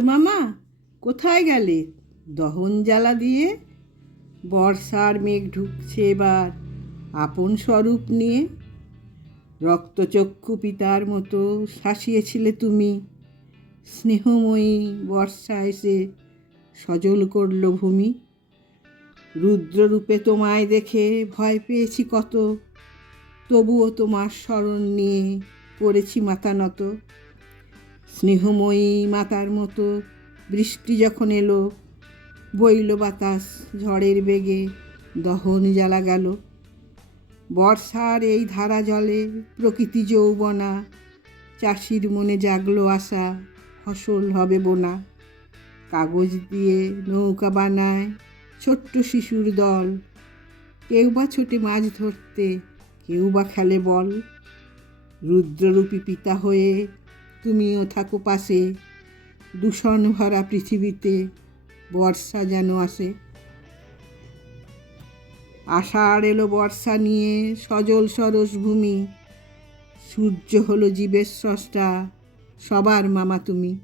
মামা, কোথায় গেলে দহন জ্বালা দিয়ে? বর্ষার মেঘ ঢুকছে এবার আপন স্বরূপ নিয়ে। রক্তচক্ষু পিতার মতো শাসিয়েছিলে তুমি, স্নেহময়ী বর্ষা এসে সজল করল ভূমি। রুদ্ররূপে তোমায় দেখে ভয় পেয়েছি কত, তবুও তোমার স্মরণ নিয়ে করেছি মাথা নত। স্নেহময়ী মাতার মতো বৃষ্টি যখন এলো, বইল বাতাস ঝড়ের বেগে, দহন জ্বালা গেল। বর্ষার এই ধারা জলে প্রকৃতি যৌবনা, চাষির মনে জাগলো আশা ফসল হবে বোনা। কাগজ দিয়ে নৌকা বানায় ছোট্ট শিশুর দল, কেউ বা ছোটে মাছ ধরতে, কেউ বা খেলে বল। রুদ্ররূপী পিতা হয়ে তুমিও থাকো পাশে, দূষণ ভরা পৃথিবীতে বর্ষা যেন আসে। আষাঢ় এলো বর্ষা নিয়ে সজল সরস ভূমি, সূর্য হলো জীবের স্রষ্টা, সবার মামা তুমি।